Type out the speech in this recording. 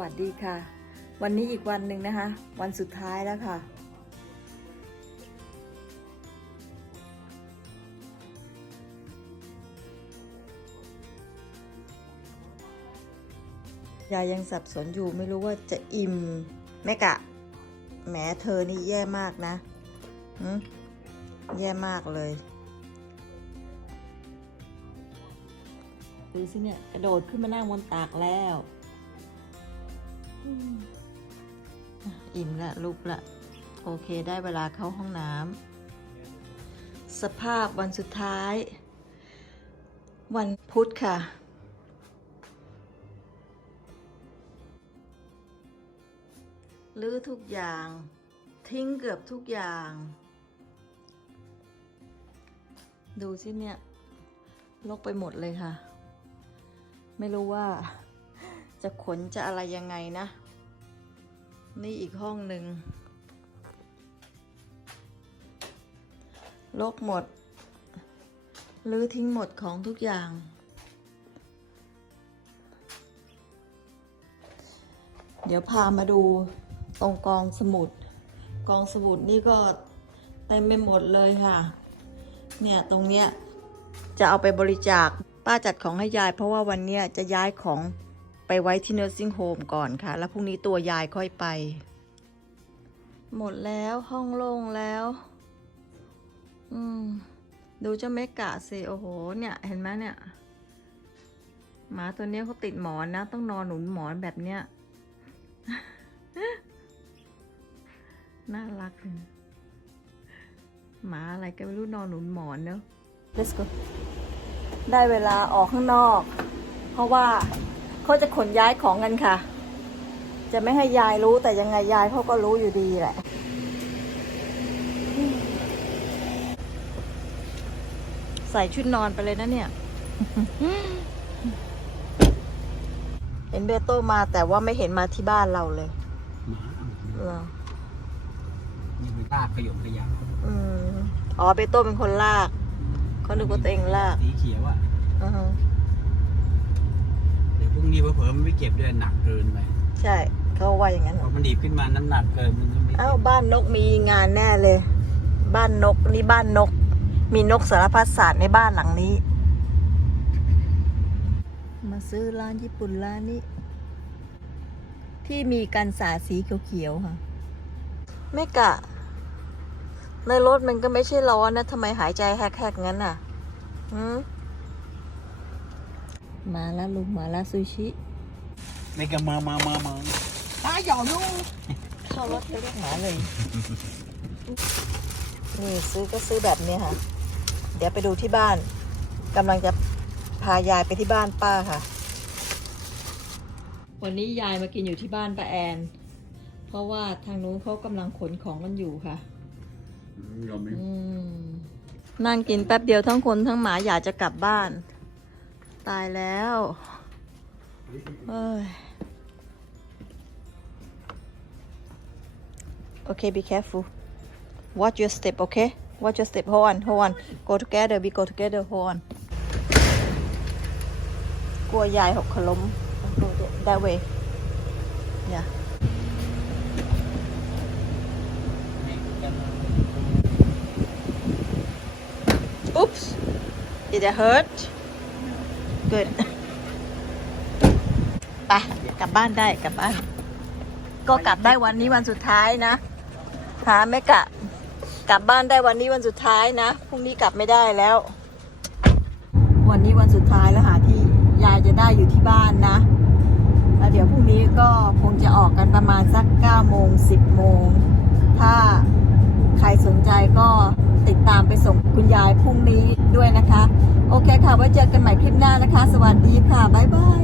วัสดีค่ะ วันนี้อีกวันหนึ่งนะคะ วันสุดท้ายแล้วค่ะ ยายยังสับสนอยู่ไม่รู้ว่าจะอิ่มแม่กะแหมเธอนี่แย่มากนะหึแย่มากเลยดูสิเนี่ย กระโดดขึ้นมานั่งบนตากแล้ว อิ่มละลุกละโอเคได้เวลาเข้าห้องน้ำสภาพวันสุดท้าย วันพุธค่ะลื้อทุกอย่าง ทิ้งเกือบทุกอย่าง ดูสิเนี่ยลกไปหมดเลยค่ะ ไม่รู้ว่า จะขนจะอะไรยังไงนะ นี่อีกห้องหนึ่งลกหมดลื้อทิ้งหมดของทุกอย่าง เดี๋ยวพามาดูตรงกองสมุด กองสมุดนี่ก็เต็มไปหมดเลยค่ะ เนี่ยตรงเนี้ยจะเอาไปบริจาคป้าจัดของให้ยาย เพราะว่าวันเนี้ยจะย้ายของ ไปไว้ที่ nursing home ก่อนค่ะ แล้วพรุ่งนี้ตัวยายค่อยไป หมดแล้วห้องโล่งแล้ว อืม ดูเจ้าเมกะสิโอ้โห เนี่ยเห็นไหมเนี่ยหมาตัวเนี้ยเขาติดหมอนนะ ต้องนอนหนุนหมอนแบบเนี้ยน่ารักเลยหมาอะไรก็ไม่รู้นอนหนุนหมอนเนอะ let's go ได้เวลาออกข้างนอก เพราะว่า เขาจะขนย้ายของกันค่ะ จะไม่ให้ยายรู้แต่ยังไงยายเขาก็รู้อยู่ดีแหละใส่ชุดนอนไปเลยนะเนี่ย เห็นเบโต้มาแต่ว่าไม่เห็นมาที่บ้านเราเลยหมาเหรอนี่มันลากขยมขยะอืมอ๋อเบโต้เป็นคนลาก เขานึกว่าตัวเองลาก สีเขียวอะอือฮะเดี๋ยว พรุ่งนี้เผลอๆมันไม่เก็บด้วยหนักเกินไปใช่เขาว่าอย่างนั้นพอมันดีบขึ้นมาน้ำหนักเกินมันก็ไม่อ้าวบ้านนกมีงานแน่เลย บ้านนกนี่บ้านนก มีนกสารพัดสัตว์ในบ้านหลังนี้ มาซื้อร้านญี่ปุ่นร้านนี้ ที่มีกันสาสีเขียวๆค่ะแม่กะ ในรถมันก็ไม่ใช่ร้อนนะทำไมหายใจแฮกๆงั้นอะหืม มาแล้วลุงมาแล้วซูชิไม่ก็มามามามาตาหยอกลูกเข้ารถไปเรียกหมาเลย นี่ซื้อก็ซื้อแบบนี้ค่ะ เดี๋ยวไปดูที่บ้านกำลังจะพายายไปที่บ้านป้าค่ะ วันนี้ยายมากินอยู่ที่บ้านป้าแอน เพราะว่าทางนู้นเขากำลังขนของกันอยู่ค่ะยอมไหมอืมนั่งกินแป๊บเดียวทั้งคนทั้งหมาอยากจะกลับบ้าน ตายแล้วเอ้ย Okay, be careful. Watch your step, okay? Watch your step. Hold on, hold on. Go together. We go together. Hold on. กลัวยายหกขล้ม Go that way. Yeah. Oops. Did it hurt? Good. ไปกลับบ้านได้กลับบ้าน ก็กลับได้วันนี้วันสุดท้ายนะหาไม่กะกลับบ้านได้วันนี้วันสุดท้ายนะพรุ่งนี้กลับไม่ได้แล้ว วันนี้วันสุดท้ายแล้วหาที่ยายจะได้อยู่ที่บ้านนะแล้วเดี๋ยวพรุ่งนี้ก็คงจะออกกันประมาณสัก9โมง10โมงถ้าใครสนใจก็ ส่งคุณยายพรุ่งนี้ด้วยนะคะ โอเคค่ะไว้เจอกันใหม่คลิปหน้านะคะ สวัสดีค่ะ บ๊ายบาย